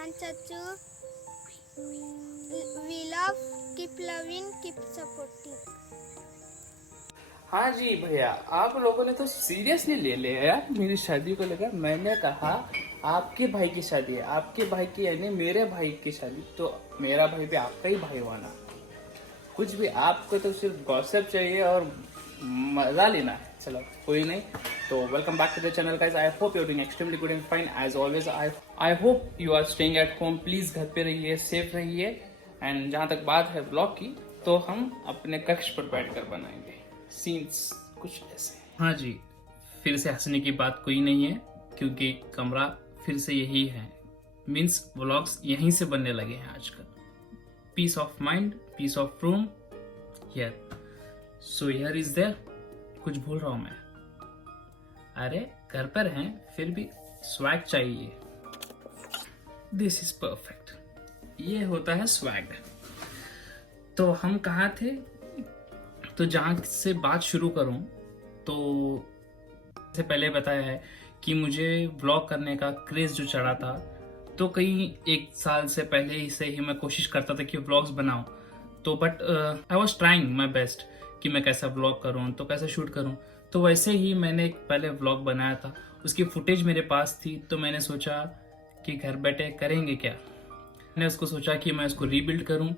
Rehan Chachu. We love, keep loving, keep supporting. हाँ जी भैया, आप लोगों ने तो सीरियसली ले लिया यार मेरी शादी को लेकर। मैंने कहा आपके भाई की शादी है, आपके भाई की यानी मेरे भाई की शादी, तो मेरा भाई भी आपका ही भाई हुआ ना। कुछ भी, आपको तो सिर्फ गॉसिप चाहिए और मजा लेना है। चलो कोई नहीं, तो welcome back to the channel guys. I hope you are doing extremely good and fine as always. I hope you are staying at home. Please घर पे रहिए, सेफ रहिए। एंड जहाँ तक बात है ब्लॉग की, तो हम अपने कक्ष पर बैठकर बनाएंगे सीन्स कुछ ऐसे। हाँ जी, फिर से हंसने की बात कोई नहीं है, क्योंकि कमरा फिर से यही है। मीन्स व्लॉग्स यहीं से बनने लगे हैं आजकल। Peace of mind, peace of room here. So here is there. कुछ भूल रहा हूं मैं? अरे घर पर हैं फिर भी स्वैग चाहिए। This is perfect. ये होता है स्वैग। तो हम कहाँ थे? तो जहाँ से बात शुरू करूं, तो से पहले बताया है कि मुझे व्लॉग करने का क्रेज जो चढ़ा था, तो कई एक साल से पहले ही से ही मैं कोशिश करता था कि व्लॉग्स बनाऊं। तो but I was trying my best कि मैं कैसा व्लॉग करूं, तो कैसे शूट करूं। तो वैसे ही मैंने एक पहले व्लॉग बनाया था, उसकी फुटेज मेरे पास थी। तो मैंने सोचा कि घर बैठे करेंगे क्या। मैंने उसको सोचा कि मैं उसको रीबिल्ड करूं,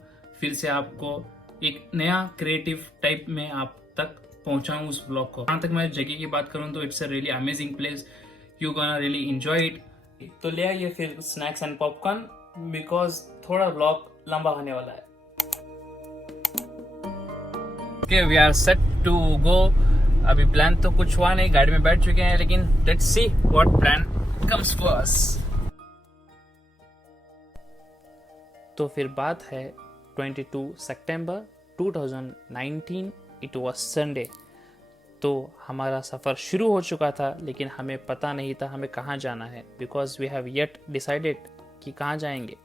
फिर से आपको एक नया क्रिएटिव टाइप में आप तक पहुंचाऊं उस ब्लॉग को। जहाँ तक मैं जगह की बात करूं, तो it's a really amazing place. You gonna really enjoy it. तो ले आइए फिर स्नैक्स एंड पॉपकॉर्न, बिकॉज थोड़ा ब्लॉग लंबा होने वाला है। Okay, we are set to go. अभी प्लान तो कुछ हुआ नहीं, गाड़ी में बैठ चुके हैं, लेकिन let's see what plan comes first. तो फिर बात है 22 सितंबर 2019। It was Sunday. तो हमारा सफ़र शुरू हो चुका था, लेकिन हमें पता नहीं था हमें कहाँ जाना है, because we have yet decided कि कहाँ जाएंगे।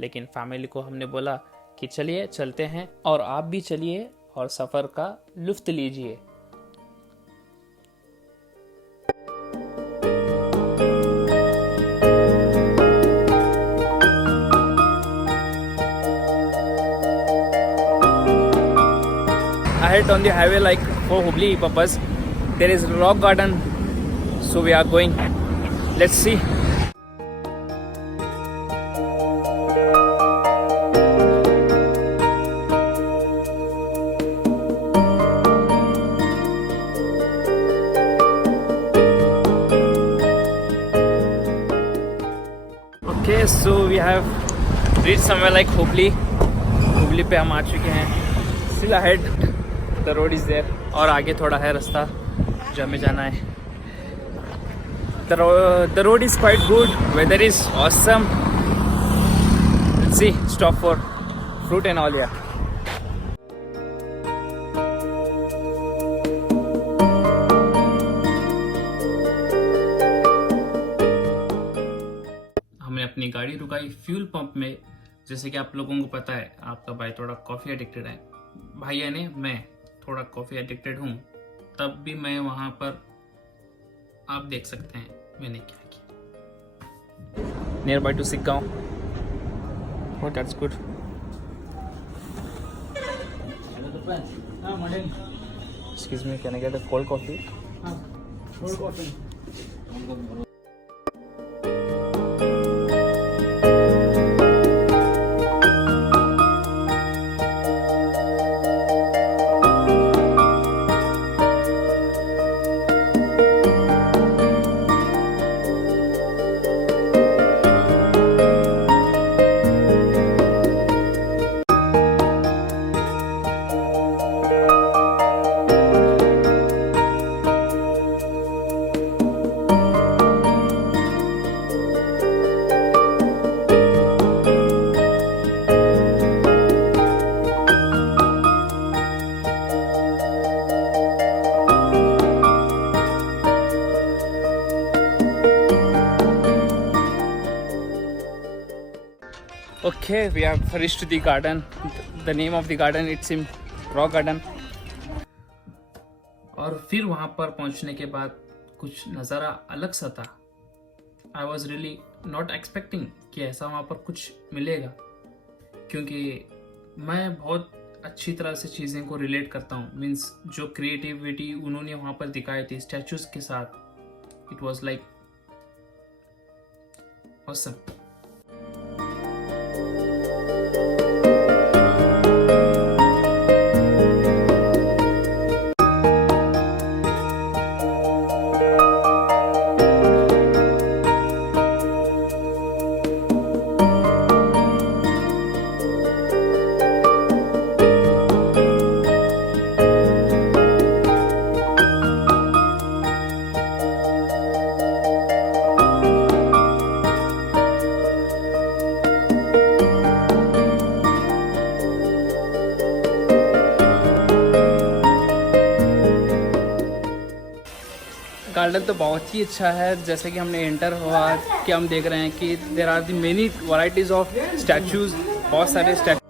लेकिन फैमिली को हमने बोला कि चलिए चलते हैं, और आप भी चलिए और सफ़र का लुत्फ़ लीजिए। Ahead on the highway, like for Hubli purpose, there is rock garden, so we are going. Let's see. Okay, so we have reached somewhere like Hubli. Hubli पे हम आ चुके हैं। Still ahead. The road is there. और आगे थोड़ा है रास्ता जो हमें जाना है। The road is quite good. Weather is awesome. Let's see. Stop for fruit and all. Yeah. हमने अपनी गाड़ी रुकाई फ्यूल पंप में। जैसे कि आप लोगों को पता है, आपका भाई थोड़ा कॉफ़ी एडिक्टेड है। भाई यानी मैं थोड़ा कॉफ़ी एडिक्टेड हूँ। तब भी मैं वहाँ पर, आप देख सकते हैं मैंने क्या किया। नियर बाय टू सिक्काओ। Oh, that's good. Excuse me, can I get a cold coffee? Cold coffee. Okay, we have reached the garden. The name of the garden, it's in rock garden. और फिर वहाँ पर पहुँचने के बाद कुछ नज़ारा अलग सा था। I was really not expecting कि ऐसा वहाँ पर कुछ मिलेगा, क्योंकि मैं बहुत अच्छी तरह से चीज़ें को रिलेट करता हूँ. मीन्स जो क्रिएटिविटी उन्होंने वहाँ पर दिखाई थी स्टैचूज के साथ, it was like awesome. Garden तो बहुत ही अच्छा है. जैसे कि हमने एंटर हुआ कि हम देख रहे हैं कि there are the many varieties of statues, बहुत सारे स्टैचू.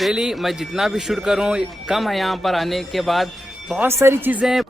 रियली मैं जितना भी शूट करूँ कम है यहाँ पर आने के बाद. बहुत सारी चीज़ें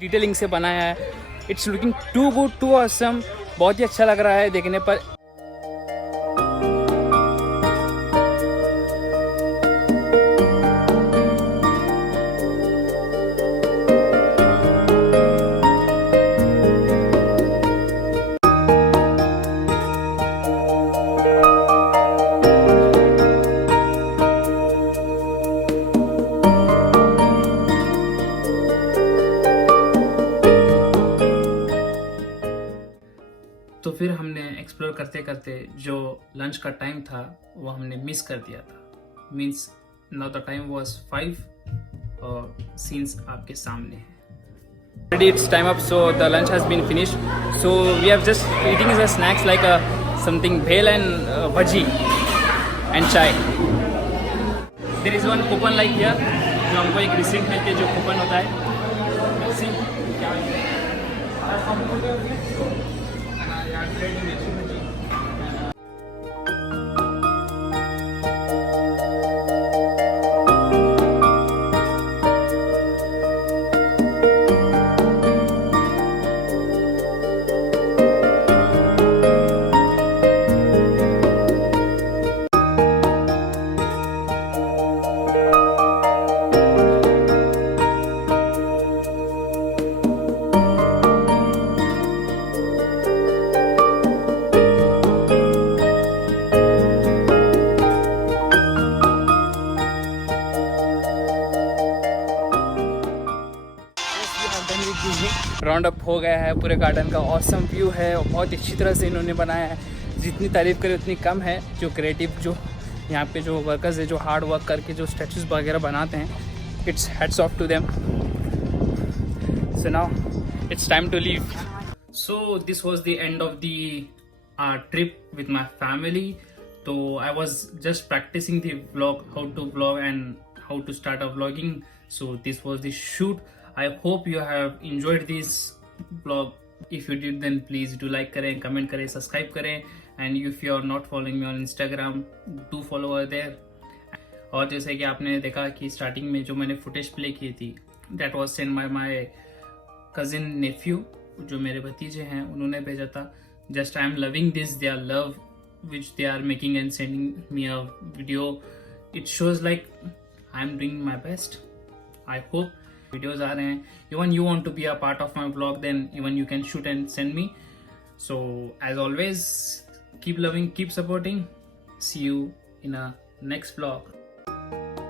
डिटेलिंग से बनाया है. It's looking too good, too awesome. बहुत ही अच्छा लग रहा है देखने पर. तो फिर हमने एक्सप्लोर करते करते जो लंच का टाइम था वो हमने मिस कर दिया था. Means now the time was 5 और सीन्स आपके सामने है. Already it's time up, so the lunch has been finished. So we have just eating as a snacks like something bhel and bhaji and chai. There is one coupon like here जो हमको एक रिसीट मिलती है, जो कूपन होता है. See, क्या round up हो गया है. पूरे गार्डन का ऑसम व्यू है और बहुत अच्छी तरह से इन्होंने बनाया है. जितनी तारीफ़ करें उतनी कम है. जो क्रिएटिव जो यहाँ पे जो वर्कर्स है, जो हार्ड वर्क करके जो स्टैचूज़ वगैरह बनाते हैं, it's hats off to them. So now it's time to leave. So this was the end of the trip with my family. तो I was just practising the vlog, how to vlog and how to start a vlogging. So this was the shoot. I hope you have enjoyed this vlog. If you did, then please do like करें, comment करें, subscribe करें, and if you are not following me on Instagram, do follow over there. और जैसे कि आपने देखा कि स्टार्टिंग में जो मैंने फुटेज प्ले की थी, that was sent by my cousin nephew, जो मेरे भतीजे हैं, उन्होंने भेजा था. Just I am loving this, their love which they are making and sending me a video. It shows like I am doing my best. I hope videos are there. Even you want to be a part of my vlog, then even you can shoot and send me. So as always, keep loving, keep supporting. See you in a next vlog.